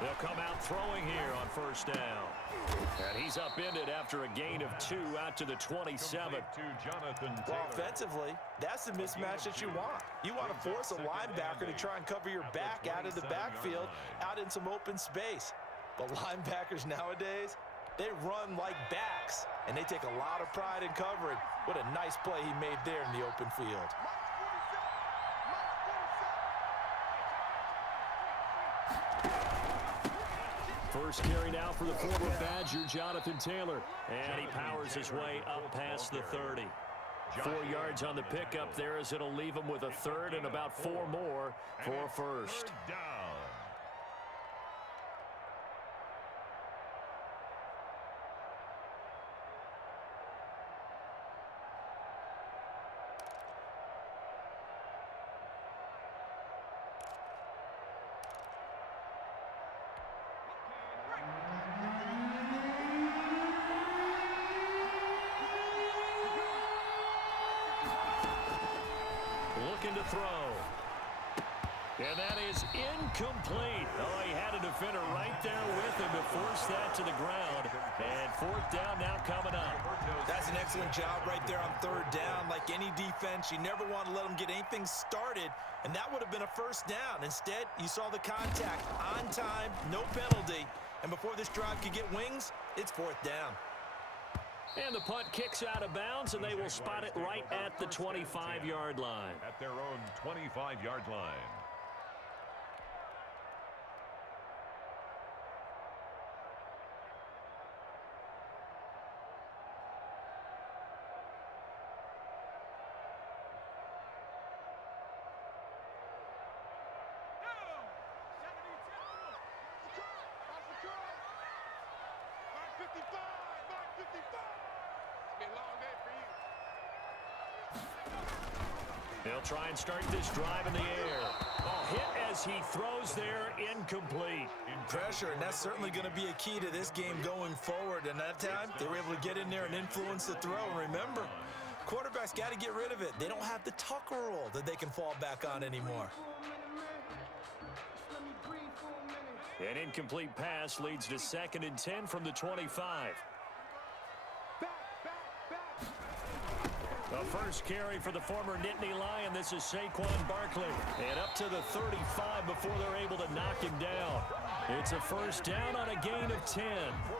They'll come out throwing here on first down. And he's upended after a gain of 2 out to the 27. Well, offensively, that's the mismatch that you want. You want to force a linebacker to try and cover your back out of the backfield, out in some open space. But linebackers nowadays, they run like backs, and they take a lot of pride in covering. What a nice play he made there in the open field. First carry now for the former Badger, Jonathan Taylor. And he powers his way up past the 30. 4 yards on the pickup there as it'll leave him with a third and about 4 more for a first. Looking to throw. And that is incomplete. Oh, he had a defender right there with him to force that to the ground. And fourth down now coming up. That's an excellent job right there on third down. Like any defense, you never want to let them get anything started, and that would have been a first down. Instead, you saw the contact on time, no penalty, and before this drive could get wings, it's fourth down. And the punt kicks out of bounds, and they will spot it right at the 25-yard line. At their own 25-yard line. They'll try and start this drive in the air. Oh, hit as he throws there, incomplete. Pressure, and that's certainly going to be a key to this game going forward. And that time, they were able to get in there and influence the throw. And remember, quarterbacks got to get rid of it. They don't have the tuck roll that they can fall back on anymore. An incomplete pass leads to 2nd and 10 from the 25. The first carry for the former Nittany Lion. This is Saquon Barkley. And up to the 35 before they're able to knock him down. It's a first down on a gain of 10.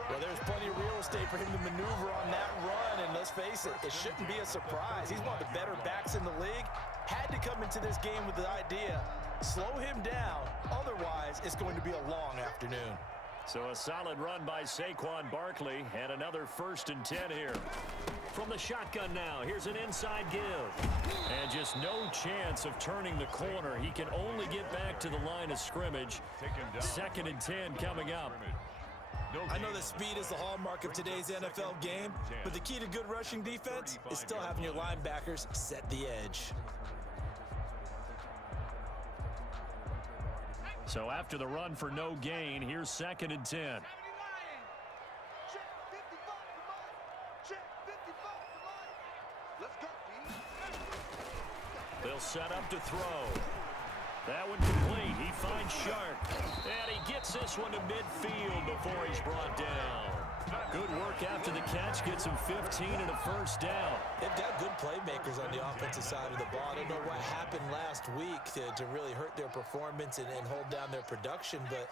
Well, there's plenty of real estate for him to maneuver on that run. And let's face it, it shouldn't be a surprise. He's one of the better backs in the league. Had to come into this game with the idea, slow him down. Otherwise, it's going to be a long afternoon. So a solid run by Saquon Barkley, and another 1st and 10 here. From the shotgun now, here's an inside give. And just no chance of turning the corner. He can only get back to the line of scrimmage. 2nd and 10 coming up. I know that speed is the hallmark of today's NFL game, but the key to good rushing defense is still having your linebackers set the edge. So after the run for no gain, here's 2nd and 10. They'll set up to throw. That one complete. He finds Sharp. And he gets this one to midfield before he's brought down. Good work after the catch. Gets him 15 and a first down. They've got good playmakers on the offensive side of the ball. I don't know what happened last week to really hurt their performance and hold down their production, but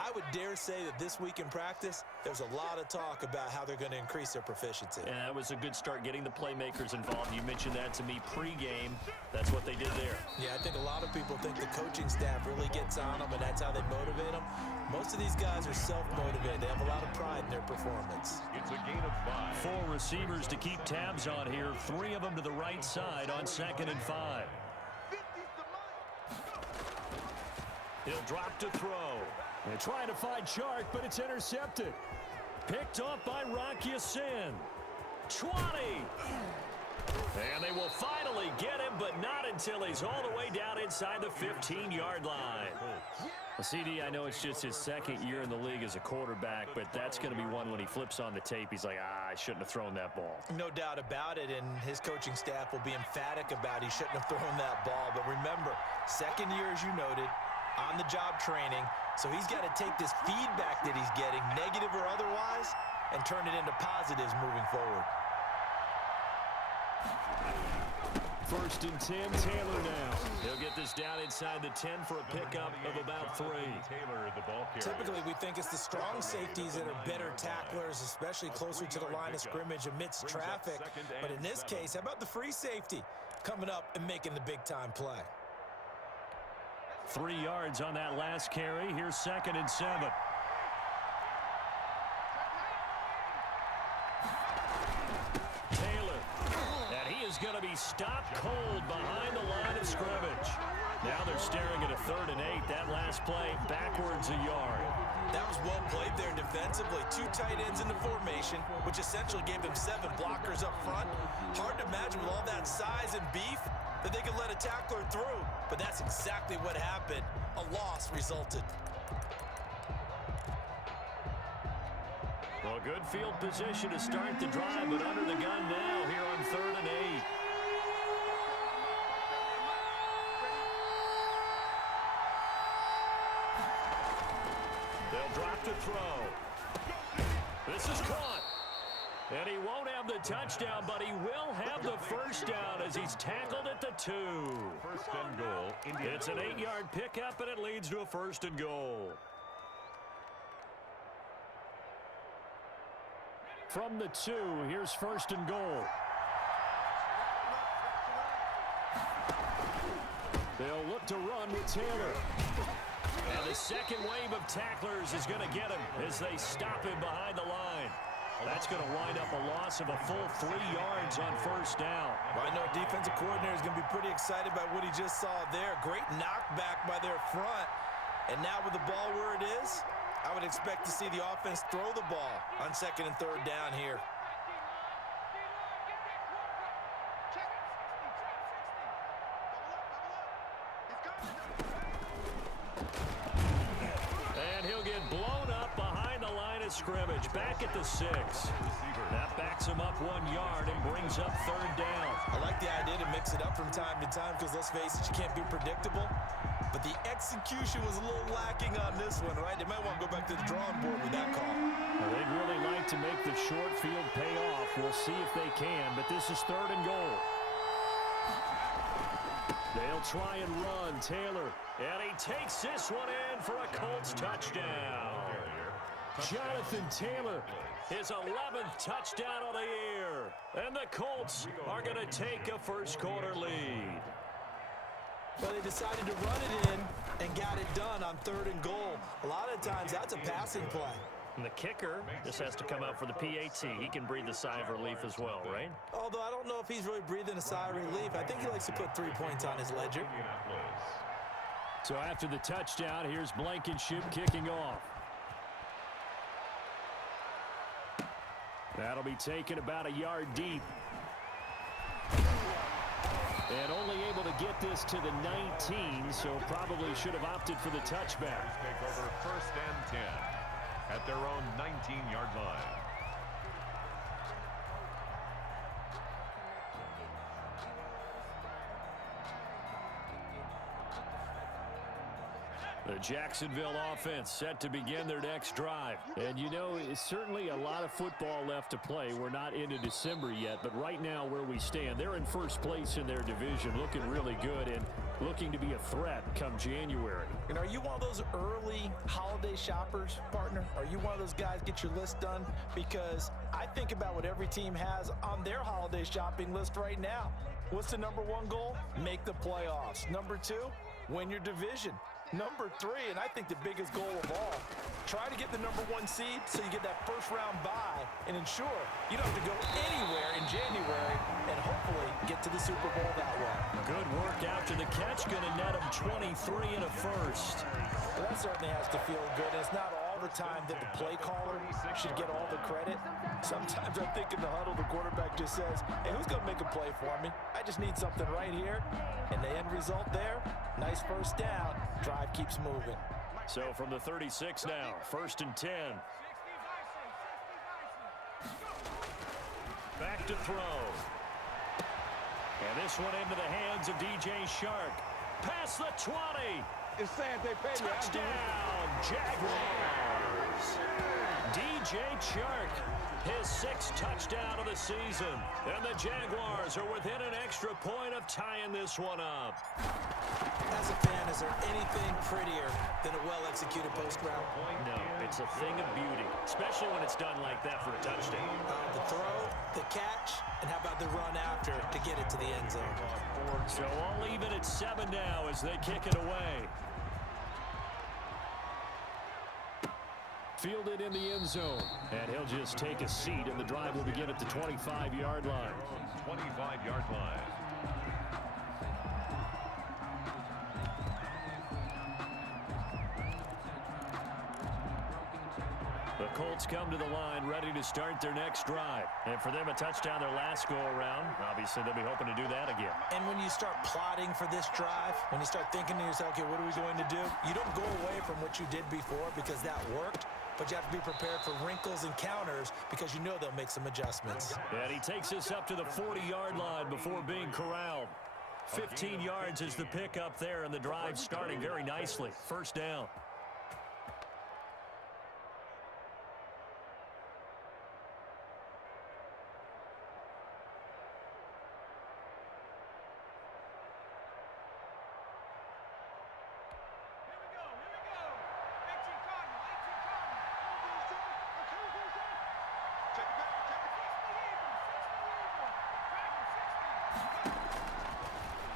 I would dare say that this week in practice, there's a lot of talk about how they're going to increase their proficiency. And that was a good start getting the playmakers involved. You mentioned that to me pregame. That's what they did there. Yeah, I think a lot of people think the coaching staff really gets on them, and that's how they motivate them. Most of these guys are self-motivated. They have a lot of pride in their performance. It's a gain of 5. 4 receivers to keep tabs on here. 3 of them to the right side on 2nd and 5. He'll drop to throw. They're trying to find Chark, but it's intercepted. Picked off by Rock Ya-Sin. 20. And they will finally get him, but not until he's all the way down inside the 15-yard line. Well, CD, I know it's just his 2nd year in the league as a quarterback, but that's going to be one when he flips on the tape. He's like, I shouldn't have thrown that ball. No doubt about it, and his coaching staff will be emphatic about he shouldn't have thrown that ball. But remember, 2nd year, as you noted, on-the-job training, so he's got to take this feedback that he's getting, negative or otherwise, and turn it into positives moving forward. First and 10, Taylor now. He'll get this down inside the 10 for a pickup of about 3. Taylor, the ball carrier. Typically, we think it's the strong safeties that are better tacklers, especially closer to the line of scrimmage amidst traffic. But in this case, how about the free safety coming up and making the big-time play? 3 yards on that last carry. Here's 2nd and 7. Is going to be stopped cold behind the line of scrimmage. Now they're staring at a 3rd and 8. That last play backwards a yard. That was well played there defensively. 2 tight ends in the formation, which essentially gave them 7 blockers up front. Hard to imagine with all that size and beef that they could let a tackler through. But that's exactly what happened. A loss resulted. Well, good field position to start the drive, but under the gun now here on 3rd and 8. They'll drop to throw. This is caught. And he won't have the touchdown, but he will have the first down as he's tackled at the 2. First and goal. It's an 8-yard pickup, and it leads to a 1st and goal. From the 2, here's 1st and goal. They'll look to run with Taylor. And the second wave of tacklers is going to get him as they stop him behind the line. That's going to wind up a loss of a full 3 yards on 1st down. Well, I know defensive coordinator is going to be pretty excited by what he just saw there. Great knockback by their front. And now with the ball where it is, I would expect to see the offense throw the ball on 2nd and 3rd down here. And he'll get blown up behind the line of scrimmage, back at the 6. That backs him up 1 yard and brings up 3rd down. I like the idea to mix it up from time to time because, let's face it, you can't be predictable. But the execution was a little lacking on this one, right? They might want to go back to the drawing board with that call. Well, they'd really like to make the short field pay off. We'll see if they can, but this is 3rd and goal. They'll try and run. Taylor, and he takes this one in for a Colts touchdown. Jonathan Taylor, his 11th touchdown of the year. And the Colts are going to take a first-quarter lead. Well, they decided to run it in and got it done on 3rd and goal. A lot of times, that's a passing play. And the kicker just has to come out for the PAT. He can breathe a sigh of relief as well, right? Although I don't know if he's really breathing a sigh of relief. I think he likes to put 3 points on his ledger. So after the touchdown, here's Blankenship kicking off. That'll be taken about a yard deep. And only able to get this to the 19, so probably should have opted for the touchback. Take over 1st and 10 at their own 19-yard line. The Jacksonville offense set to begin their next drive. And, you know, it's certainly a lot of football left to play. We're not into December yet, but right now where we stand, they're in first place in their division, looking really good and looking to be a threat come January. And are you one of those early holiday shoppers, partner? Are you one of those guys get your list done? Because I think about what every team has on their holiday shopping list right now. What's the #1 goal? Make the playoffs. #2, win your division. #3, and I think the biggest goal of all, try to get the #1 seed so you get that first-round bye and ensure you don't have to go anywhere in January and hopefully get to the Super Bowl that way. Good work after the catch, going to net him 23 and a first. Well, that certainly has to feel good. And it's not all the time that the play caller should get all the credit. Sometimes I think in the huddle, the quarterback just says, hey, who's going to make a play for me? I just need something right here. And the end result there, nice first down. Drive keeps moving. So from the 36 now, 1st and 10. Back to throw. And this one into the hands of DJ Shark. Past the 20. is saying they pay you. Touchdown, Jaguars. DJ Chark, his 6th touchdown of the season. And the Jaguars are within an extra point of tying this one up. As a fan, is there anything prettier than a well-executed post route? No, it's a thing of beauty, especially when it's done like that for a touchdown. The throw, the catch, and how about the run after to get it to the end zone? So all even at 7 now as they kick it away. Fielded in the end zone. And he'll just take a seat, and the drive will begin at the 25-yard line. 25-yard line. The Colts come to the line ready to start their next drive. And for them, a touchdown their last go-around. Obviously, they'll be hoping to do that again. And when you start plotting for this drive, when you start thinking to yourself, okay, what are we going to do? You don't go away from what you did before because that worked, but you have to be prepared for wrinkles and counters because you know they'll make some adjustments. And he takes us up to the 40-yard line before being corralled. 15 yards is the pickup there, and the drive starting very nicely. First down.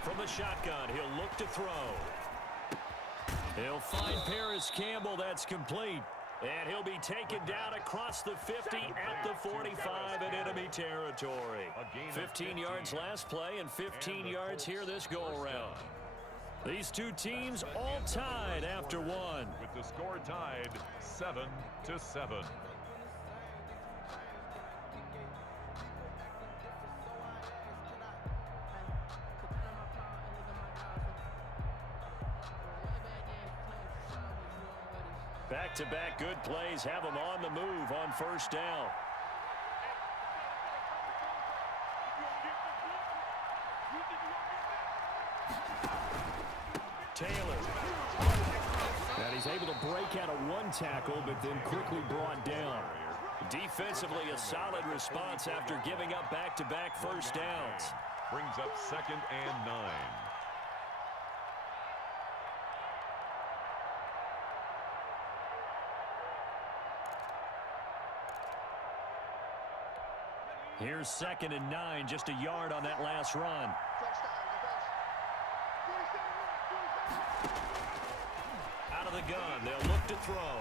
From the shotgun, he'll look to throw. He'll find Paris Campbell. That's complete. And he'll be taken down across the 50 at the 45 in enemy territory. 15 yards last play and 15 yards here this go-around. These two teams all tied after one. With the score tied 7-7. Back-to-back good plays have them on the move on first down. Taylor. And he's able to break out of one tackle, but then quickly brought down. Defensively, a solid response after giving up back-to-back first downs. Brings up 2nd and 9. Here's 2nd and 9, just a yard on that last run. Out of the gun, they'll look to throw.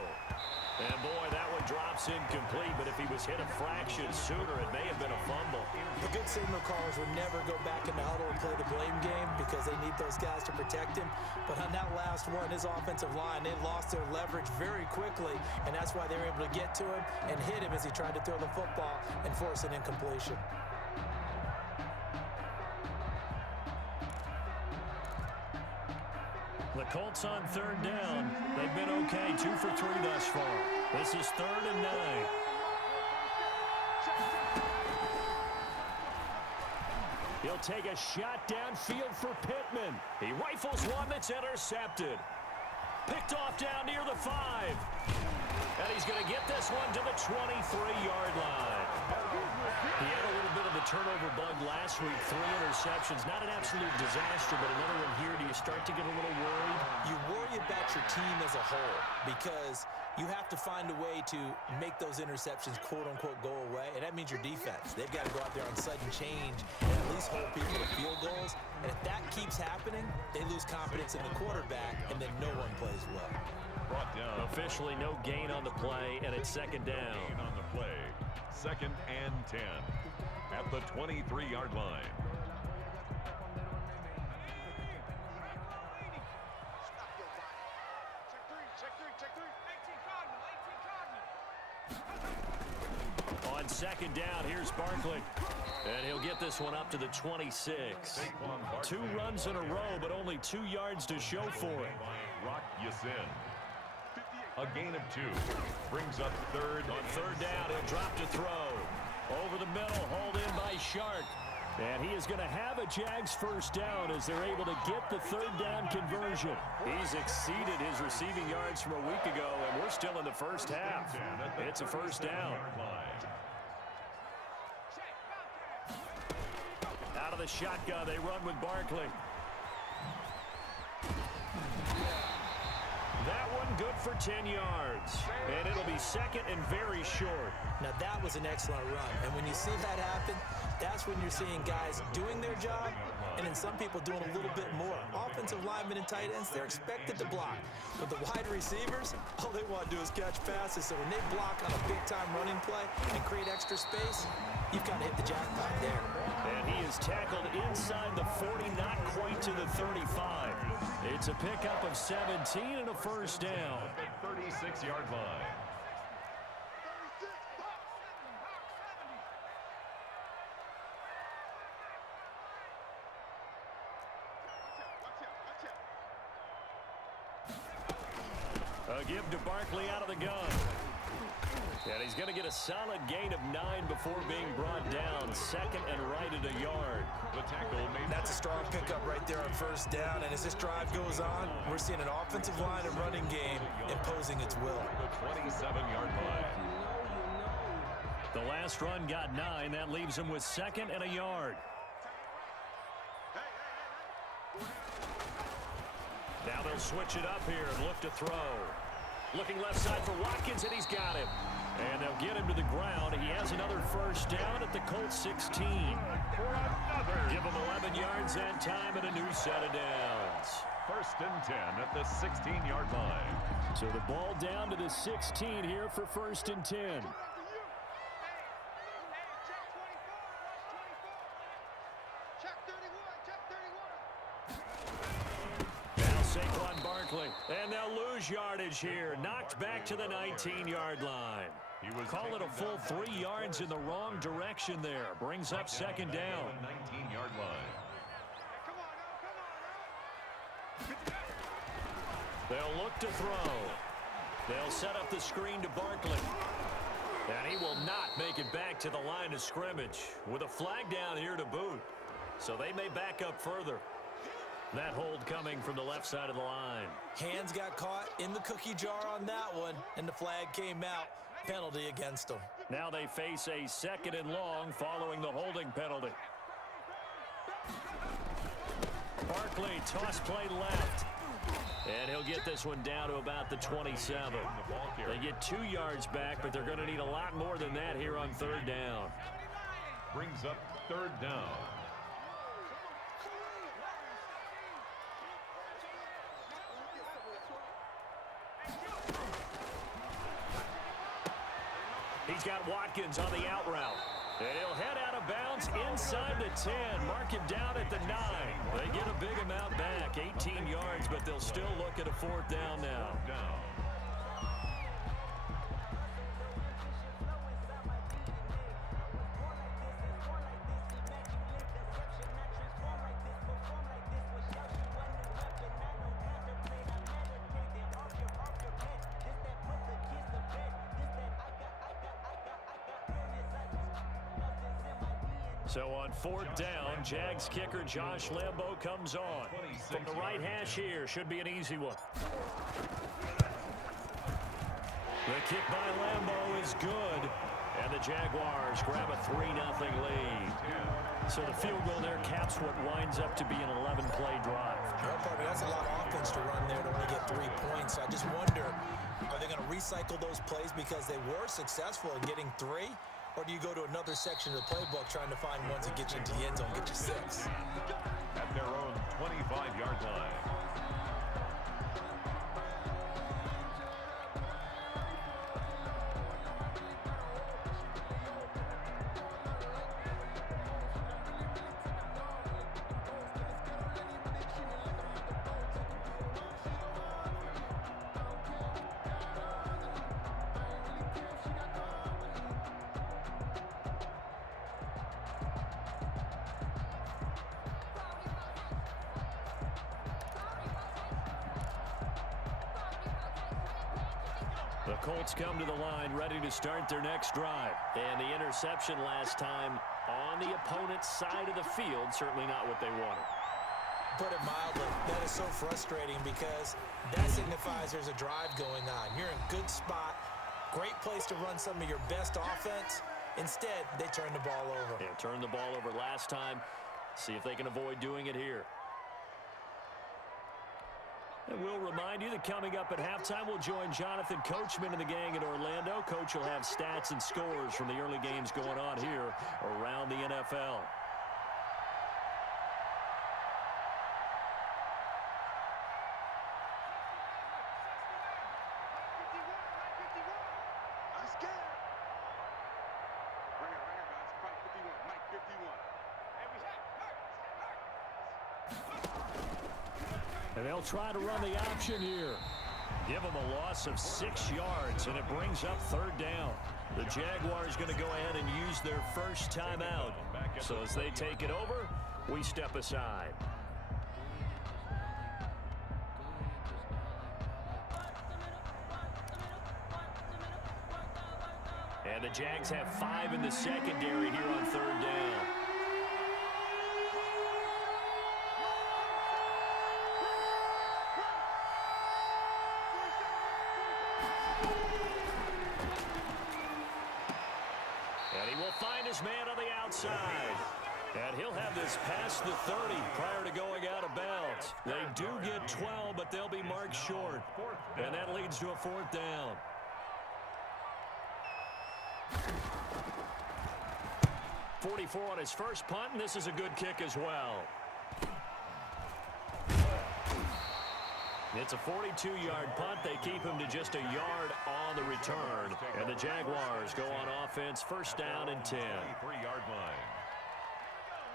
And boy, that one drops incomplete, but if he was hit a fraction sooner, it may have been a fumble. The good signal callers would never go back in the huddle and play the blame game because they need those guys to protect him. But on that last one, his offensive line, they lost their leverage very quickly, and that's why they were able to get to him and hit him as he tried to throw the football and force an incompletion. The Colts on 3rd down. They've been okay, 2 for 3 thus far. This is 3rd and 9. He'll take a shot downfield for Pittman. He rifles one that's intercepted. Picked off down near the 5. And he's going to get this one to the 23-yard line. He had a little bit of the turnover bug last week, 3 interceptions. Not an absolute disaster, but another one here. Do you start to get a little worried? You worry about your team as a whole because you have to find a way to make those interceptions quote-unquote go away, and that means your defense. They've got to go out there on sudden change and at least hold people to field goals. And if that keeps happening, they lose confidence in the quarterback, and then no one plays well. Brought down. Officially no gain on the play, and it's 2nd down. Gain on the play. 2nd and 10 at the 23-yard line. On 2nd down, here's Barkley. And he'll get this one up to the 26. 2 runs in a row, but only 2 yards to show for it. Rock Yasin. A gain of 2. Brings up 3rd. On 3rd down, he'll drop to throw. Over the middle, hauled in by Shark. And he is going to have a Jags first down as they're able to get the third down conversion. He's exceeded his receiving yards from a week ago, and we're still in the first half. It's a first down. Out of the shotgun, they run with Barkley. That one good for 10 yards. And it'll be second and very short. Now, that was an excellent run. And when you see that happen, that's when you're seeing guys doing their job and then some people doing a little bit more. Offensive linemen and tight ends, they're expected to block. But the wide receivers, all they want to do is catch passes. So when they block on a big-time running play and create extra space, you've got to hit the jackpot there. And he is tackled inside the 40, not quite to the 35. It's a pickup of 17 and a first down. 36-yard line. A give to Barkley out of the gun. And he's going to get a solid gain of 9 before being brought down. Second and right at a yard. The tackle made. That's a strong pickup right there on first down. And as this drive goes on, we're seeing an offensive line and running game imposing its will. The 27-yard line. The last run got 9. That leaves him with second and a yard. Now they'll switch it up here and look to throw. Looking left side for Watkins, and he's got him. And they'll get him to the ground. He has another first down at the Colts 16. Give him 11 yards that time and a new set of downs. First and 10 at the 16-yard line. So the ball down to the 16 here for first and 10. Saquon Barkley, and they'll lose yardage here. Knocked back to the 19-yard line. Call it a full 3 yards in the wrong direction there. Brings up second down. 19-yard line. They'll look to throw. They'll set up the screen to Barkley. And he will not make it back to the line of scrimmage with a flag down here to boot. So they may back up further. That hold coming from the left side of the line. Hands got caught in the cookie jar on that one, and the flag came out. Penalty against them. Now they face a second and long following the holding penalty. Barkley, toss play left. And he'll get this one down to about the 27. They get 2 yards back, but they're going to need a lot more than that here on third down. Brings up third down. He's got Watkins on the out route. And he'll head out of bounds inside the 10. Mark him down at the 9. They get a big amount back, 18 yards, but they'll still look at a fourth down now. So on fourth down, Jags kicker Josh Lambo comes on. From the right hash here, should be an easy one. The kick by Lambo is good. And the Jaguars grab a 3-0 lead. So the field goal there caps what winds up to be an 11-play drive. Well, that's a lot of offense to run there to only get 3 points. I just wonder, are they going to recycle those plays because they were successful in getting 3? Or do you go to another section of the playbook trying to find ones that get you into the end zone, get you 6? At their own 25-yard line. The Colts come to the line ready to start their next drive. And the interception last time on on the opponent's side of the field. Certainly not what they wanted. Put it mildly, that is so frustrating because that signifies there's a drive going on. You're in a good spot, great place to run some of your best offense. Instead, they turn the ball over. Yeah, turned the ball over last time. See if they can avoid doing it here. And we'll remind you that coming up at halftime, we'll join Jonathan Coachman and the gang in Orlando. Coach will have stats and scores from the early games going on here around the NFL. And they'll try to run the option here. Give them a loss of 6 yards, and it brings up third down. The Jaguars going to go ahead and use their first timeout. So as they take it over, we step aside. And the Jags have 5 in the secondary here on third down. And he will find his man on the outside. And he'll have this past the 30 prior to going out of bounds. They do get 12, but they'll be marked short. And that leads to a fourth down. .44 on his first punt, and this is a good kick as well. It's a 42-yard punt. They keep him to just a yard on the return. And the Jaguars go on offense, first down and 10. 3-yard line.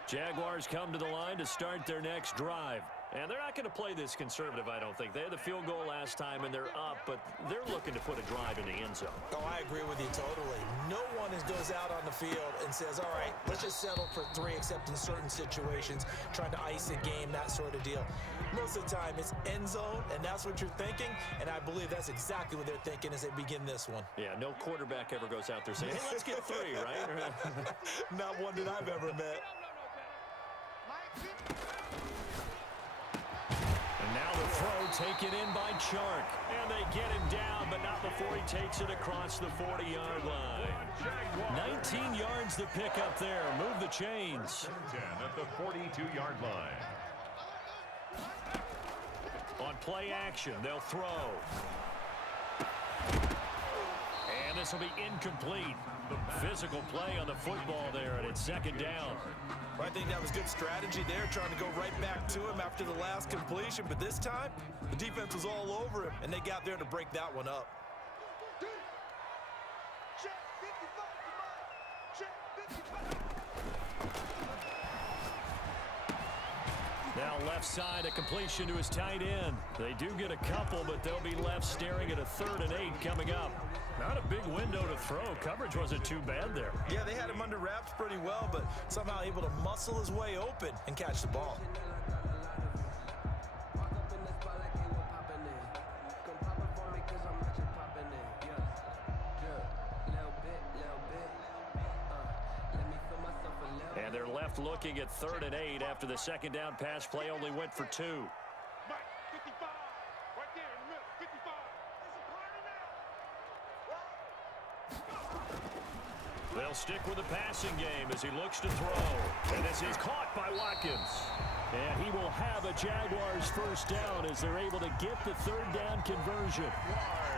Jaguars come to the line to start their next drive. And they're not going to play this conservative, I don't think. They had the field goal last time, and they're up, but they're looking to put a drive in the end zone. Oh, I agree with you totally. No one goes out on the field and says, all right, let's just settle for 3, except in certain situations, trying to ice a game, that sort of deal. Most of the time, it's end zone, and that's what you're thinking, and I believe that's exactly what they're thinking as they begin this one. Yeah, no quarterback ever goes out there saying, hey, let's get 3, right? Not one that I've ever met. And now the throw taken in by Chark. And they get him down, but not before he takes it across the 40-yard line. 19 yards to pick up there. Move the chains. 10 at the 42-yard line. On play action, they'll throw. And this will be incomplete. Physical play on the football there, and it's second down. Well, I think that was good strategy there, trying to go right back to him after the last completion. But this time, the defense was all over him, and they got there to break that one up. Now left side, a completion to his tight end. They do get a couple, but they'll be left staring at a 3rd and 8 coming up. Not a big window to throw. Coverage wasn't too bad there. Yeah, they had him under wraps pretty well, but somehow able to muscle his way open and catch the ball. And they're left looking at 3rd and 8 after the second down pass play only went for 2. They'll stick with the passing game as he looks to throw. And this is caught by Watkins. And he will have a Jaguars first down as they're able to get the 3rd down conversion.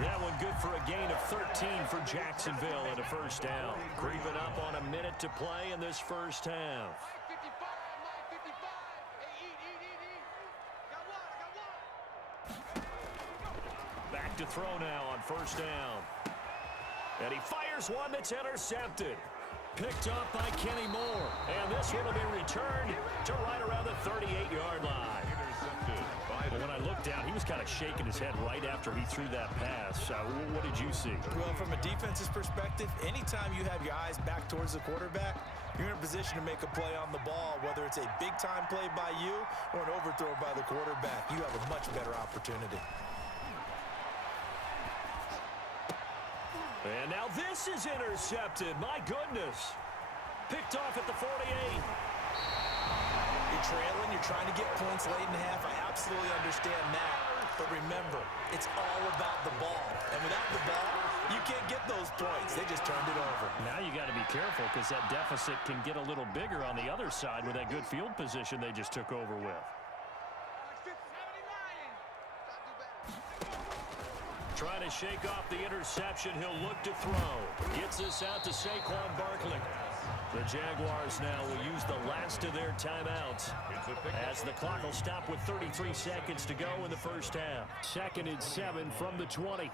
That one good for a gain of 13 for Jacksonville and a first down. Creeping up on a minute to play in this first half. Back to throw now on first down. And he fires one that's intercepted. Picked up by Kenny Moore. And this one will be returned to right around the 38-yard line. Well, when I looked down, he was kind of shaking his head right after he threw that pass. What did you see? Well, from a defense's perspective, anytime you have your eyes back towards the quarterback, you're in a position to make a play on the ball, whether it's a big-time play by you or an overthrow by the quarterback. You have a much better opportunity. And now this is intercepted. My goodness. Picked off at the 48. You're trailing, you're trying to get points late in the half. I absolutely understand that. But remember, it's all about the ball. And without the ball, you can't get those points. They just turned it over. Now you got to be careful because that deficit can get a little bigger on the other side with that good field position they just took over with. Trying to shake off the interception. He'll look to throw. Gets this out to Saquon Barkley. The Jaguars now will use the last of their timeouts as the clock will stop with 33 seconds to go in the first half. 2nd and 7 from the 20.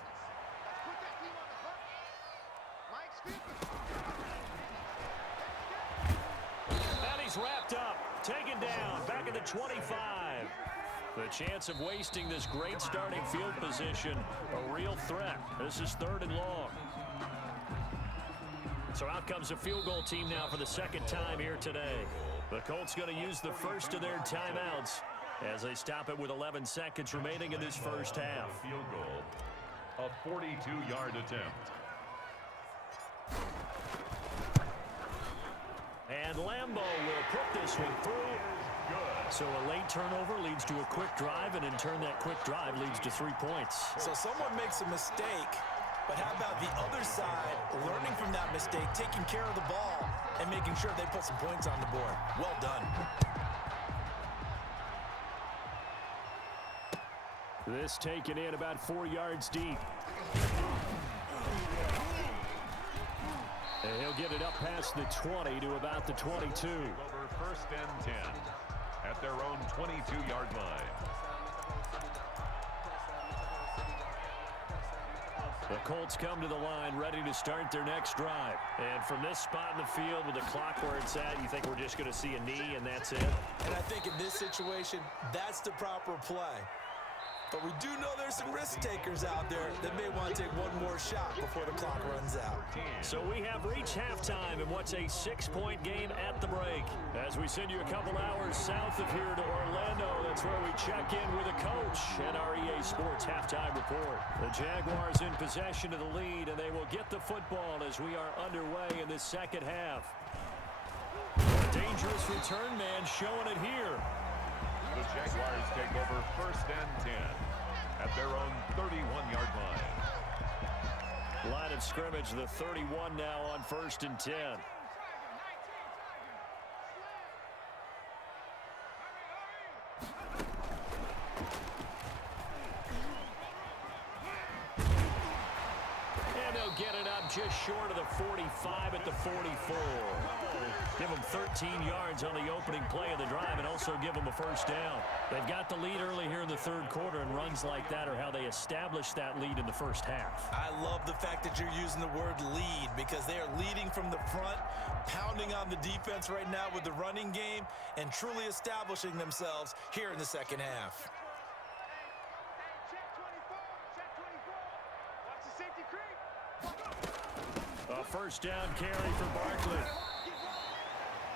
And he's wrapped up. Taken down. Back at the 25. The chance of wasting this great starting field position, a real threat. This is 3rd and long. So out comes a field goal team now for the 2nd time here today. The Colts going to use the first of their timeouts as they stop it with 11 seconds remaining in this first half. Field goal, a 42-yard attempt. And Lambeau will put this one through. So a late turnover leads to a quick drive, and in turn that quick drive leads to 3 points. So someone makes a mistake, but how about the other side, learning from that mistake, taking care of the ball, and making sure they put some points on the board. Well done. This taken in about 4 yards deep. And he'll get it up past the 20 to about the 22. Over 1st and 10 at their own 22-yard line. The Colts come to the line ready to start their next drive. And from this spot in the field with the clock where it's at, you think we're just going to see a knee and that's it? And I think in this situation, that's the proper play. But we do know there's some risk takers out there that may want to take one more shot before the clock runs out. So we have reached halftime in what's a 6-point game at the break. As we send you a couple hours south of here to Orlando, that's where we check in with a coach and our EA Sports halftime report. The Jaguars in possession of the lead, and they will get the football as we are underway in this second half. A dangerous return man showing it here. The Jaguars take over 1st and 10 at their own 31-yard line. Line of scrimmage, the 31 now on 1st and 10. And they'll get it up just short of the 45 at the 44. Give them 13 yards on the opening play of the drive and also give them a first down. They've got the lead early here in the 3rd quarter, and runs like that are how they establish that lead in the first half. I love the fact that you're using the word lead because they are leading from the front, pounding on the defense right now with the running game, and truly establishing themselves here in the 2nd half. A first down carry for Barkley.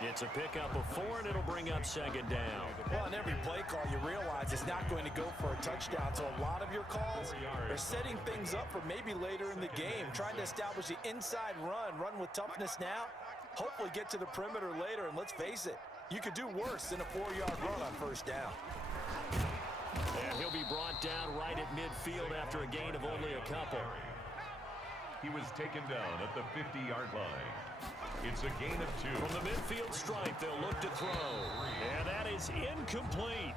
It's a pickup of 4, and it'll bring up 2nd down. Well, on every play call, you realize it's not going to go for a touchdown. So a lot of your calls are setting things up for maybe later in the game, trying to establish the inside run with toughness now, hopefully get to the perimeter later. And let's face it, you could do worse than a 4-yard run on first down. And he'll be brought down right at midfield after a gain of only a couple. He was taken down at the 50-yard line. It's a gain of 2. From the midfield stripe, they'll look to throw. And that is incomplete.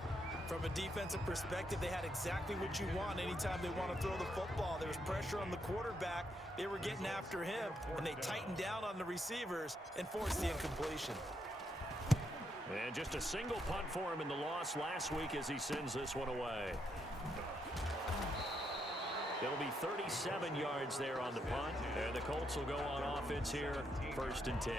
From a defensive perspective, they had exactly what you want anytime they want to throw the football. There was pressure on the quarterback. They were getting after him, and they tightened down on the receivers and forced the incompletion. And just a single punt for him in the loss last week as he sends this one away. It'll be 37 yards there on the punt, and the Colts will go on offense here, 1st and 10.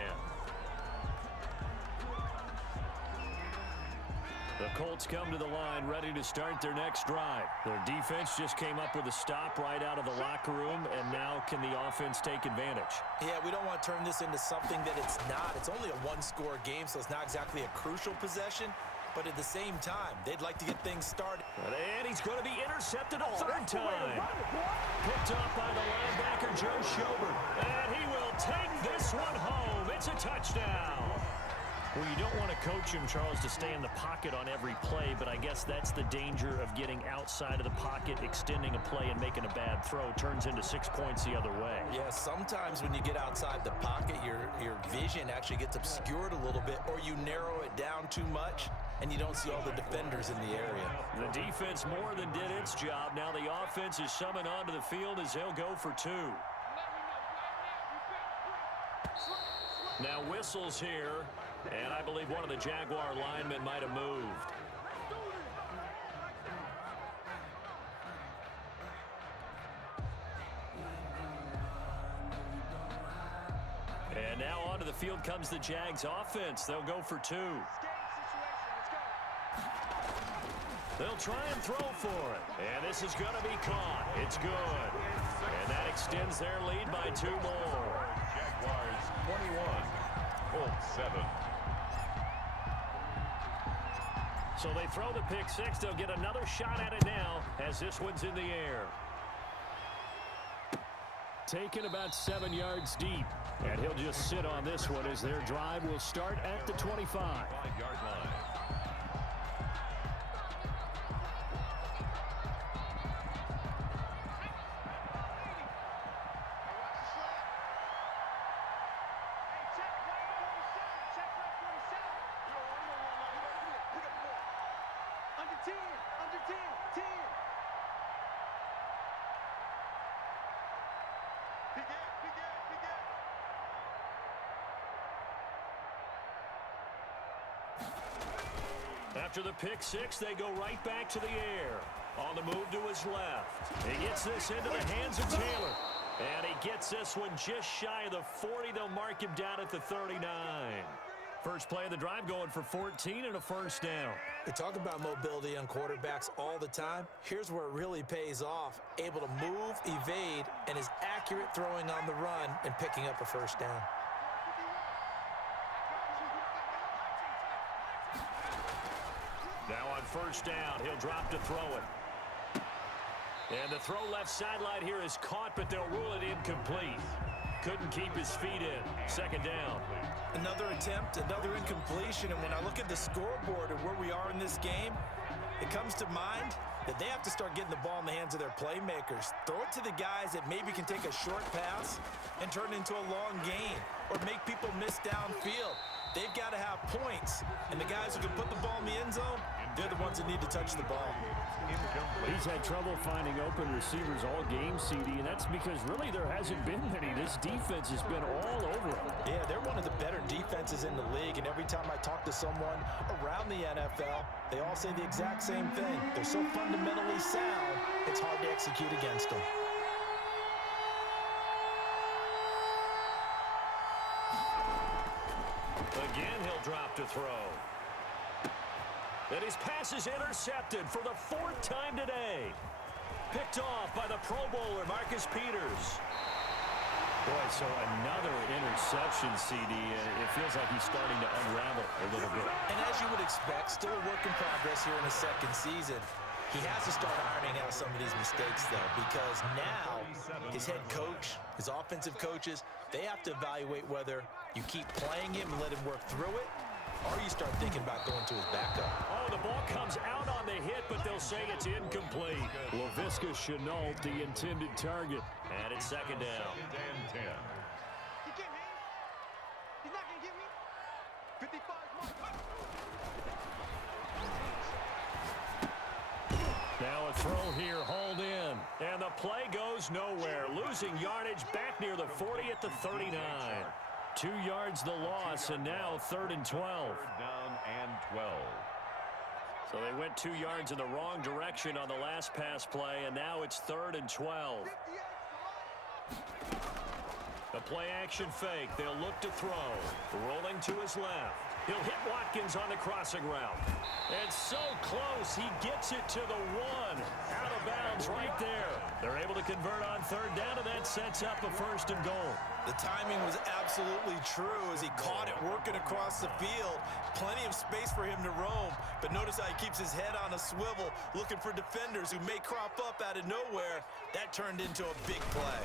The Colts come to the line ready to start their next drive. Their defense just came up with a stop right out of the locker room, and now can the offense take advantage? Yeah, we don't want to turn this into something that it's not. It's only a 1-score game, so it's not exactly a crucial possession. but at the same time, they'd like to get things started. And he's going to be intercepted a third time. Picked up by the linebacker, Joe Schobert. And he will take this one home. It's a touchdown. Well, you don't want to coach him, Charles, to stay in the pocket on every play, but I guess that's the danger of getting outside of the pocket, extending a play, and making a bad throw. Turns into 6 points the other way. Yeah, sometimes when you get outside the pocket, your vision actually gets obscured a little bit, or you narrow it down too much, and you don't see all the defenders in the area. The defense more than did its job. Now the offense is summoned onto the field as they'll go for 2. Now whistles here. And I believe one of the Jaguar linemen might have moved. And now onto the field comes the Jags offense. They'll go for 2. They'll try and throw for it. And this is going to be caught. It's good. And that extends their lead by 2 more. Jaguars 21, Colts 7. So they throw the pick 6. They'll get another shot at it now as this one's in the air. Taken about 7 yards deep. And he'll just sit on this one as their drive will start at the 25. 5-yard line. After the pick 6, they go right back to the air. On the move to his left. He gets this into the hands of Taylor. And he gets this one just shy of the 40. They'll mark him down at the 39. First play of the drive going for 14 and a first down. We talk about mobility on quarterbacks all the time. Here's where it really pays off. Able to move, evade, and is accurate throwing on the run and picking up a first down. Now on first down, he'll drop to throw it. And the throw left sideline here is caught, but they'll rule it incomplete. Couldn't keep his feet in. Second down. Another attempt, another incompletion, and when I look at the scoreboard and where we are in this game, it comes to mind that they have to start getting the ball in the hands of their playmakers. Throw it to the guys that maybe can take a short pass and turn it into a long gain or make people miss downfield. They've got to have points, and the guys who can put the ball in the end zone, they're the ones that need to touch the ball. He's had trouble finding open receivers all game, CD, and that's because really there hasn't been many. This defense has been all over him. Yeah, they're one of the better defenses in the league, and every time I talk to someone around the NFL, they all say the exact same thing. They're so fundamentally sound, it's hard to execute against them. Again, he'll drop to throw. And his pass is intercepted for the 4th time today. Picked off by the Pro Bowler, Marcus Peters. Boy, so another interception, CD. It feels like he's starting to unravel a little bit. And as you would expect, still a work in progress here in his second season. He has to start ironing out some of these mistakes, though, because now his head coach, his offensive coaches, they have to evaluate whether you keep playing him and let him work through it, or you start thinking about going to his backup. Oh, the ball comes out on the hit, but they'll say it's incomplete. Laviska Shenault, the intended target. And it's second down. Second and 10. He can't hit. He's not going to get me. 55 Now a throw here, hauled in. And the play goes nowhere. Losing yardage back near the 40 at the 39. 2 yards the loss, and now 3rd and 12. Third down and 12. So they went 2 yards in the wrong direction on the last pass play, and now it's 3rd and 12. The play action fake. They'll look to throw. Rolling to his left. He'll hit Watkins on the crossing route. And so close, he gets it to the 1. Out of bounds right there. They're able to convert on third down, and that sets up a 1st and goal. The timing was absolutely true as he caught it working across the field. Plenty of space for him to roam, but notice how he keeps his head on a swivel, looking for defenders who may crop up out of nowhere. That turned into a big play.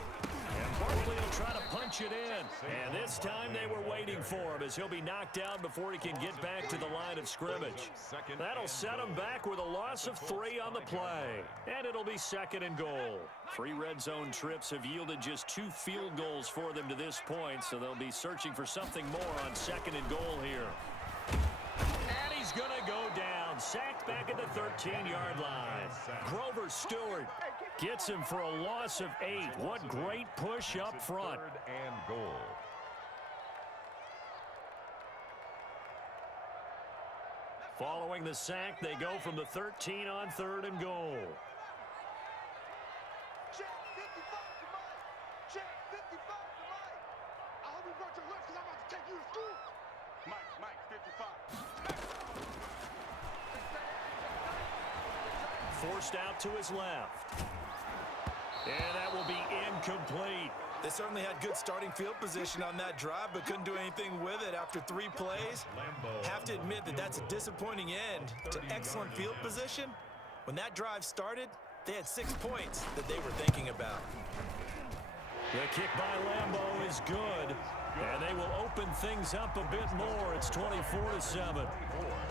And Barkley will try to punch it in. And this time they were waiting for him as he'll be knocked down before he can get back to the line of scrimmage. That'll set him back with a loss of 3 on the play. And it'll be 2nd and goal. 3 red zone trips have yielded just 2 field goals for them to this point, so they'll be searching for something more on 2nd and goal here. And he's going to go down. Sacked back at the 13-yard line. Grover Stewart gets him for a loss of 8. What great push up front. 3rd and goal. Following the sack, they go from the 13 on 3rd and goal. Check 55 to Mike. Check 55 to Mike. I hope you brought your lunch because I'm about to take you to school. Mike, 55. Forced out to his left. And that will be incomplete. They certainly had good starting field position on that drive, but couldn't do anything with it after 3 plays. Have to admit that that's a disappointing end to excellent field position. When that drive started, they had 6 points that they were thinking about. The kick by Lambeau is good, and they will open things up a bit more. It's 24-7.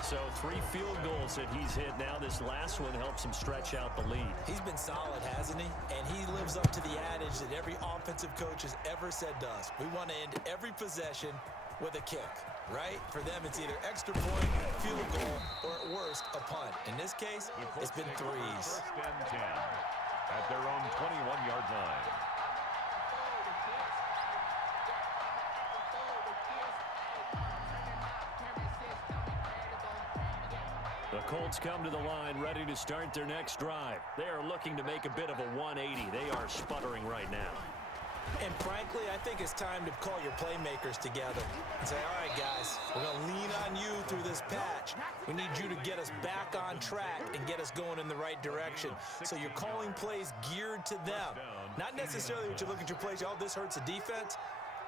So 3 field goals that he's hit now. This last one helps him stretch out the lead. He's been solid, hasn't he? And he lives up to the adage that every offensive coach has ever said to us. We want to end every possession with a kick, right? For them, it's either extra point, field goal, or at worst, a punt. In this case, it's been 3s. 1st and 10 at their own 21-yard line. The Colts come to the line ready to start their next drive. They are looking to make a bit of a 180. They are sputtering right now. And frankly, I think it's time to call your playmakers together and say, all right, guys, we're going to lean on you through this patch. We need you to get us back on track and get us going in the right direction. So you're calling plays geared to them. Not necessarily what you look at your plays, oh, this hurts the defense.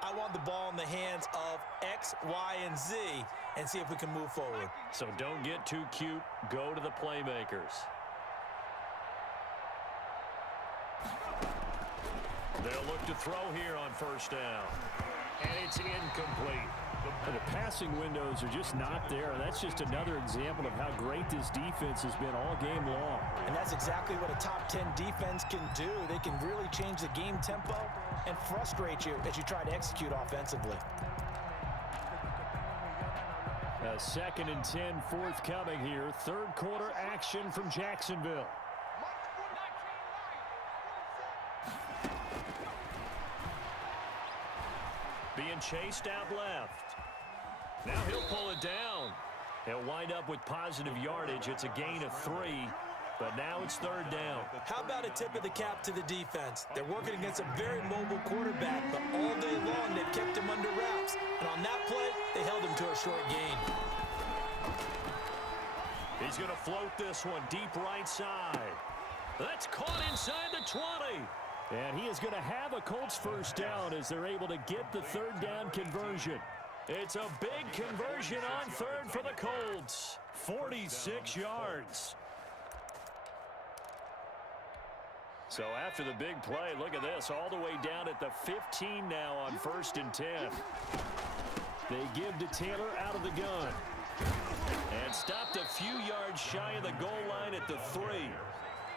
I want the ball in the hands of X, Y, and Z and see if we can move forward. So don't get too cute. Go to the playmakers. They'll look to throw here on 1st down. And it's incomplete. The passing windows are just not there. That's just another example of how great this defense has been all game long. And that's exactly what a top 10 defense can do. They can really change the game tempo and frustrate you as you try to execute offensively. A 2nd and 10 forthcoming here. 3rd quarter action from Jacksonville. Being chased out left. Now he'll pull it down. He'll wind up with positive yardage. It's a gain of 3, but now it's 3rd down. How about a tip of the cap to the defense? They're working against a very mobile quarterback, but all day long they've kept him under wraps. And on that play, they held him to a short gain. He's going to float this one deep right side. That's caught inside the 20. And he is going to have a Colts 1st down as they're able to get the 3rd down conversion. It's a big conversion on 3rd for the Colts. 46 yards. So after the big play, look at this, all the way down at the 15 now on 1st and 10. They give to Taylor out of the gun. And stopped a few yards shy of the goal line at the 3.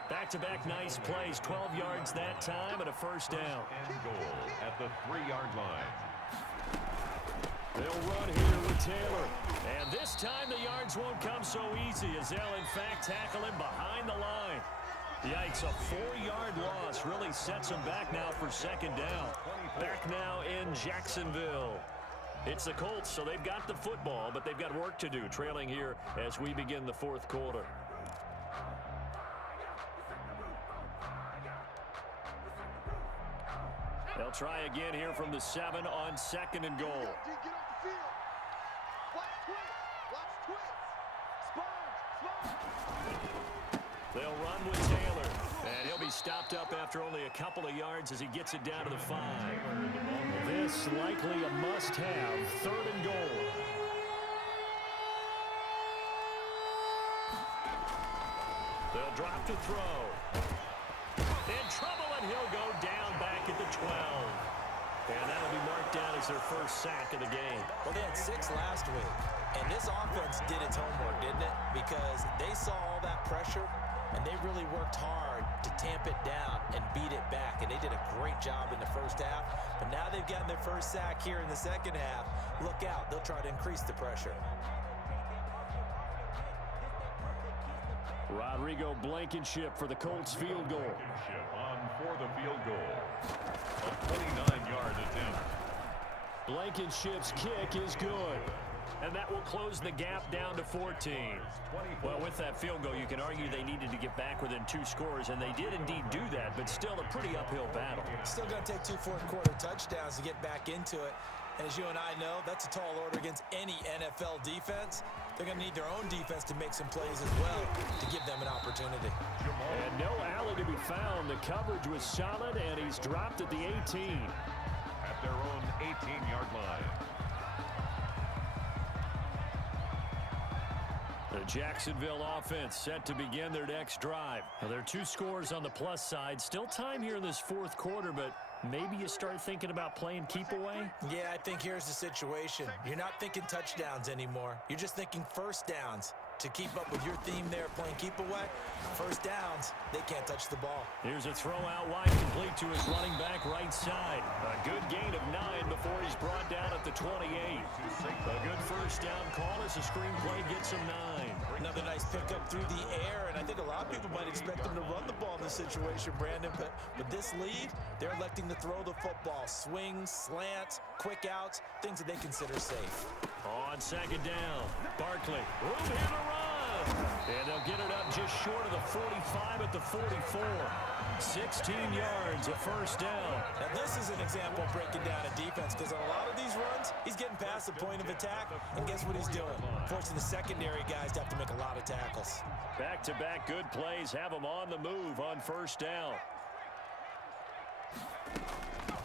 Back-to-back nice plays, 12 yards that time and a 1st down. And goal at the 3-yard line. They'll run here with Taylor. And this time the yards won't come so easy as they'll in fact tackle him behind the line. Yikes, a 4-yard loss really sets him back now for 2nd down. Back now in Jacksonville. It's the Colts, so they've got the football, but they've got work to do, trailing here as we begin the 4th quarter. They'll try again here from the 7 on 2nd and goal. Get off the field. Watch twins. Spurs. They'll run with Taylor, and he'll be stopped up after after only a couple of yards as he gets it down to the 5. This likely a must-have. 3rd and goal. They'll drop to throw. In trouble, and he'll go down back at the 12. And that'll be marked down as their first sack of the game. Well, they had 6 last week. And this offense did its homework, didn't it? Because they saw all that pressure, and they really worked hard to tamp it down and beat it back. And they did a great job in the first half. But now they've gotten their first sack here in the second half. Look out. They'll try to increase the pressure. Rodrigo Blankenship for the Colts field goal. Blankenship on for the field goal. A 29-yard attempt. Blankenship's kick is good. And that will close the gap down to 14. Well, with that field goal, you can argue they needed to get back within 2 scores, and they did indeed do that, but still a pretty uphill battle. Still going to take 2 fourth-quarter touchdowns to get back into it. And as you and I know, that's a tall order against any NFL defense. They're going to need their own defense to make some plays as well to give them an opportunity. And no alley to be found. The coverage was solid, and he's dropped at the 18. At their own 18-yard line. The Jacksonville offense set to begin their next drive. Now, there are 2 scores on the plus side. Still time here in this 4th quarter, but maybe you start thinking about playing keep away? Yeah, I think here's the situation. You're not thinking touchdowns anymore. You're just thinking first downs. To keep up with your theme there, playing keep away, first downs, they can't touch the ball. Here's a throw out wide, complete to his running back right side. A good gain of 9 before he's brought down at the 28. A good first down call as the screenplay gets him 9. Another nice pickup through the air, and I think a lot of people might expect them to run the ball in this situation, Brandon, but with this lead, they're electing to throw the football. Swings, slants, quick outs, things that they consider safe. On 2nd down, Barkley, room here to run. And they'll get it up just short of the 45 at the 44. 16 yards, a first down. Now this is an example of breaking down a defense, because on a lot of these runs, he's getting past the point of attack, and guess what he's doing? Forcing the secondary guys to have to make a lot of tackles. Back-to-back good plays have him on the move on first down.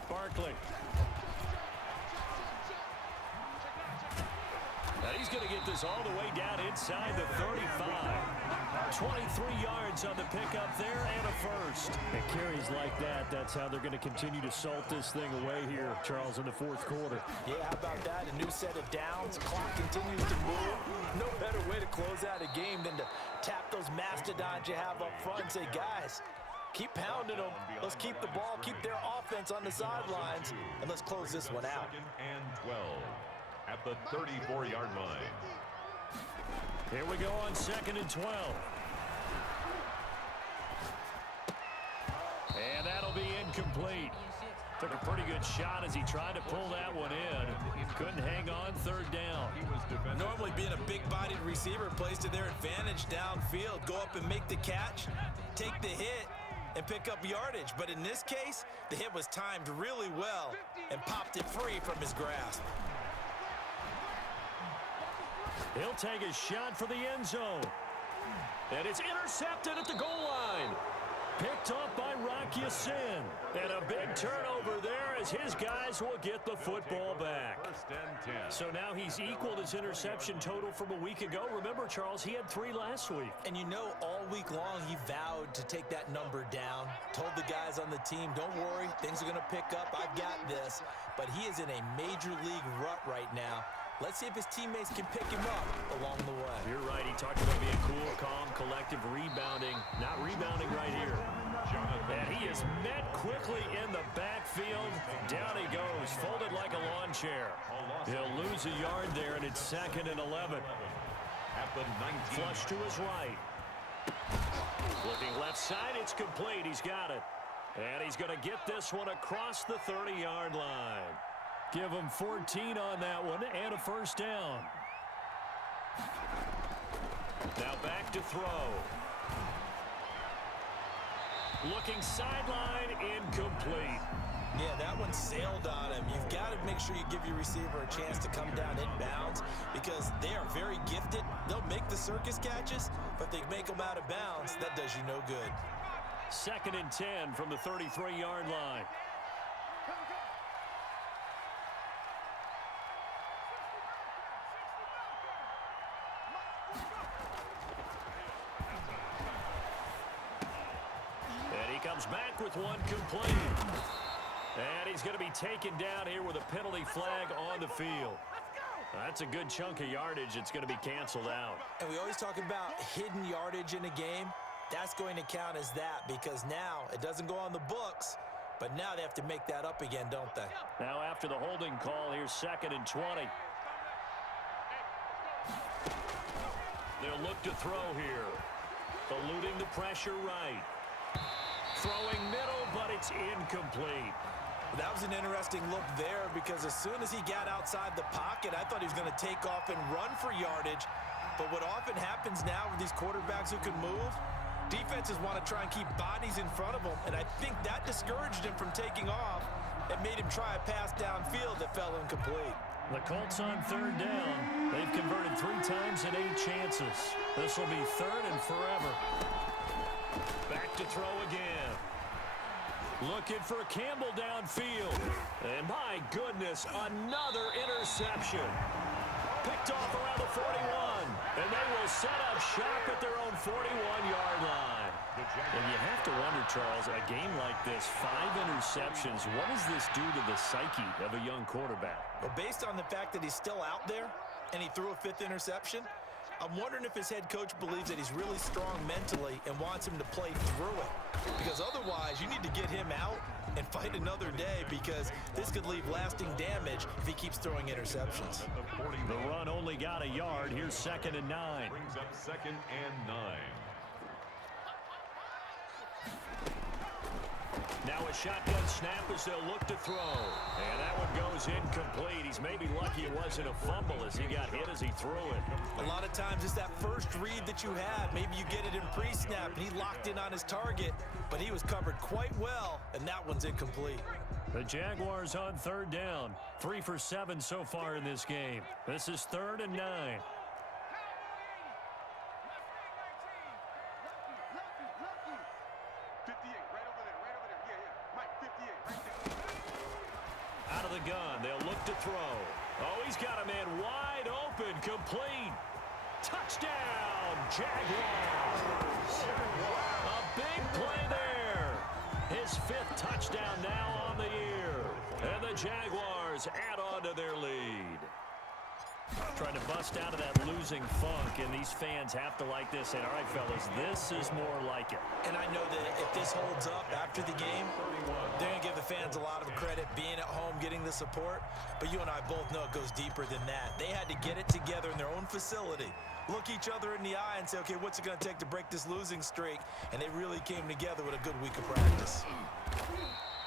Barkley. Now he's going to get this all the way down inside the 35. 23 yards on the pickup there and a first. And carries like that, that's how they're going to continue to salt this thing away here, Charles, in the 4th quarter. Yeah, how about that? A new set of downs. Clock continues to move. No better way to close out a game than to tap those mastodons you have up front and say, guys, keep pounding them. Let's keep the ball, keep their offense on the sidelines, and let's close this one out. 2nd and 12. At the 34-yard line. Here we go on 2nd and 12. And that'll be incomplete. Took a pretty good shot as he tried to pull that one in. Couldn't hang on 3rd down. Normally being a big-bodied receiver plays to their advantage downfield. Go up and make the catch, take the hit, and pick up yardage. But in this case, the hit was timed really well and popped it free from his grasp. He'll take a shot for the end zone. And it's intercepted at the goal line. Picked off by Rocky Sin. And a big turnover there as his guys will get the football back. 1st and 10. So now he's equaled his interception total from a week ago. Remember, Charles, he had 3 last week. And you know, all week long he vowed to take that number down. Told the guys on the team, don't worry, things are going to pick up. I've got this. But he is in a major league rut right now. Let's see if his teammates can pick him up along the way. You're right. He talked about being cool, calm, collective, rebounding. Not rebounding right here. And he is met quickly in the backfield. Down he goes, folded like a lawn chair. He'll lose a yard there, and it's 2nd and 11. At the 19. Flush to his right. Looking left side, it's complete. He's got it. And he's going to get this one across the 30-yard line. Give him 14 on that one and a first down. Now back to throw. Looking sideline, incomplete. Yeah, that one sailed on him. You've got to make sure you give your receiver a chance to come down inbounds because they are very gifted. They'll make the circus catches, but if they make them out of bounds, that does you no good. 2nd and 10 from the 33-yard line. And he comes back with one complete. And he's going to be taken down here with a penalty flag on the field. That's a good chunk of yardage. It's going to be canceled out. And we always talk about hidden yardage in a game. That's going to count as that because now it doesn't go on the books, but now they have to make that up again, don't they? Now after the holding call, here's 2nd and 20. They'll look to throw here. Eluding the pressure right. Throwing middle, but it's incomplete. That was an interesting look there because as soon as he got outside the pocket, I thought he was going to take off and run for yardage. But what often happens now with these quarterbacks who can move, defenses want to try and keep bodies in front of them, and I think that discouraged him from taking off and made him try a pass downfield that fell incomplete. The Colts on 3rd down. They've converted 3 times in 8 chances. This will be 3rd and forever. Back to throw again. Looking for Campbell downfield. And my goodness, another interception. Picked off around the 41. And they will set up shop at their own 41-yard line. And you have to wonder, Charles, a game like this, 5 interceptions, what does this do to the psyche of a young quarterback? Well, based on the fact that he's still out there and he threw a 5th interception, I'm wondering if his head coach believes that he's really strong mentally and wants him to play through it. Because otherwise, you need to get him out and fight another day because this could leave lasting damage if he keeps throwing interceptions. The run only got a yard. Here's 2nd and 9. Brings up 2nd and 9. Now a shotgun snap as they'll look to throw. And that one goes incomplete. He's maybe lucky it wasn't a fumble as he got hit as he threw it. A lot of times it's that first read that you had. Maybe you get it in pre-snap and he locked in on his target, but he was covered quite well, and that one's incomplete. The Jaguars on 3rd down. 3 for 7 so far in this game. This is 3rd and 9. 58, right over there, right over there. Yeah. Mike, 58, right there. Out of the gun, they'll look to throw. Oh, he's got a man wide open, complete. Touchdown, Jaguars. A big play there. His 5th touchdown now on the year. And the Jaguars add on to their lead. Trying to bust out of that losing funk, and these fans have to like this. And all right, fellas, this is more like it. And I know that if this holds up after the game, they're going to give the fans a lot of credit being at home, getting the support. But you and I both know it goes deeper than that. They had to get it together in their own facility, look each other in the eye and say, okay, what's it going to take to break this losing streak? And they really came together with a good week of practice.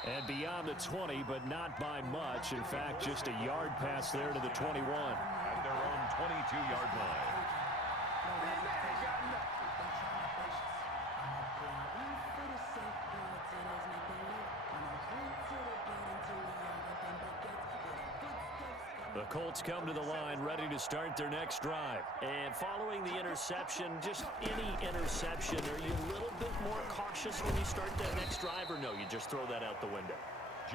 And beyond the 20, but not by much. In fact, just a yard pass there to the 21. At their own 22-yard line. The Colts come to the line ready to start their next drive. And following the interception, just any interception, are you a little bit more cautious when you start that next drive, or no, you just throw that out the window?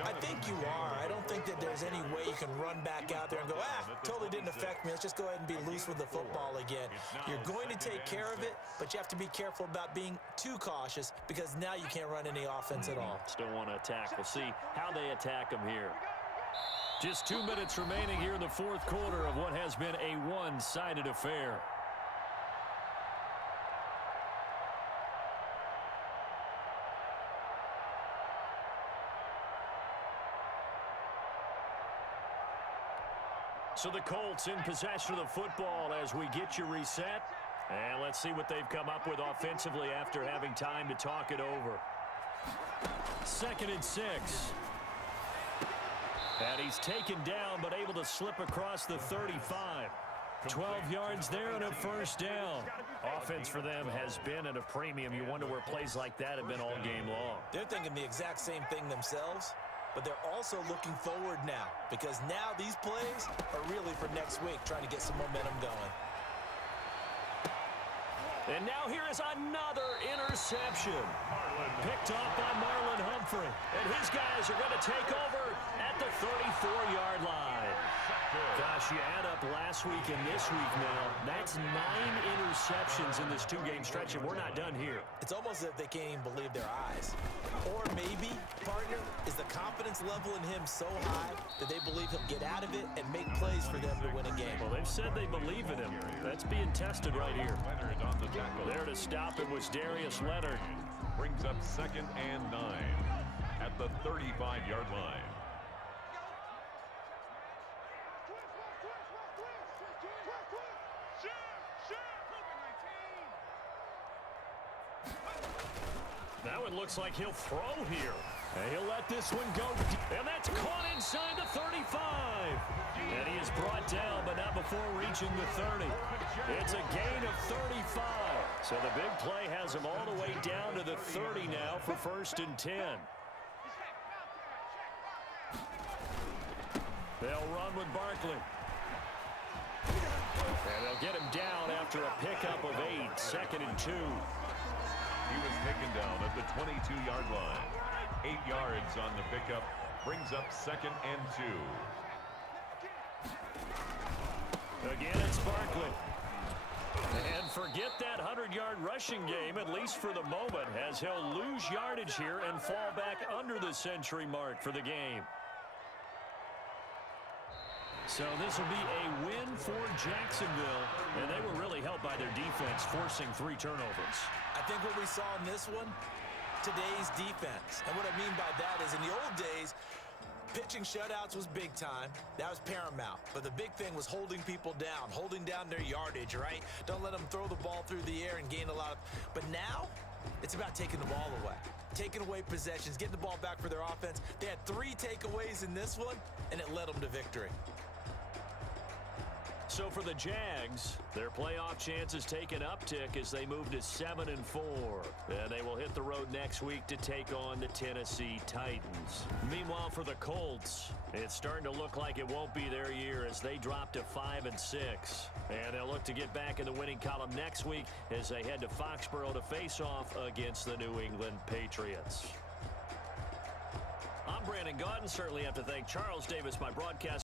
I think you are. I don't think that there's any way you can run back out there and go, totally didn't affect me. Let's just go ahead and be loose with the football again. You're going to take care of it, but you have to be careful about being too cautious because now you can't run any offense at all. Still want to attack. We'll see how they attack them here. Just 2 minutes remaining here in the 4th quarter of what has been a one-sided affair. So the Colts in possession of the football as we get you reset. And let's see what they've come up with offensively after having time to talk it over. 2nd and 6. And he's taken down, but able to slip across the 35. 12 yards there and a 1st down. Offense for them has been at a premium. You wonder where plays like that have been all game long. They're thinking the exact same thing themselves, but they're also looking forward now because now these plays are really for next week, trying to get some momentum going. And now here is another interception. Picked off by Marlon Humphrey. And his guys are going to take over at the 34-yard line. Gosh, you add up last week and this week now. That's 9 interceptions in this two-game stretch, and we're not done here. It's almost as if they can't even believe their eyes. Or maybe, partner, is the confidence level in him so high that they believe he'll get out of it and make plays for them to win a game. Well, they've said they believe in him. That's being tested right here. There to stop it was Darius Leonard. Brings up 2nd and 9 at the 35-yard line. Now it looks like he'll throw here. And he'll let this one go. And that's caught inside the 35. And he is brought down, but not before reaching the 30. It's a gain of 35. So the big play has him all the way down to the 30 now for 1st and 10. They'll run with Barkley. And they'll get him down after a pickup of 8. 2nd and 2. He was taken down at the 22-yard line. 8 yards on the pickup. Brings up 2nd and 2. Again, it's Barkley. And forget that 100-yard rushing game, at least for the moment, as he'll lose yardage here and fall back under the century mark for the game. So this will be a win for Jacksonville, and they were really helped by their defense, forcing 3 turnovers. I think what we saw in this one, today's defense. And what I mean by that is in the old days, pitching shutouts was big time. That was paramount. But the big thing was holding people down, holding down their yardage, right? Don't let them throw the ball through the air and gain a lot of... But now, it's about taking the ball away. Taking away possessions, getting the ball back for their offense. They had 3 takeaways in this one, and it led them to victory. So for the Jags, their playoff chances take an uptick as they move to 7-4. And they will hit the road next week to take on the Tennessee Titans. Meanwhile, for the Colts, it's starting to look like it won't be their year as they drop to 5-6. And they'll look to get back in the winning column next week as they head to Foxborough to face off against the New England Patriots. I'm Brandon Gaudin. Certainly have to thank Charles Davis, my broadcast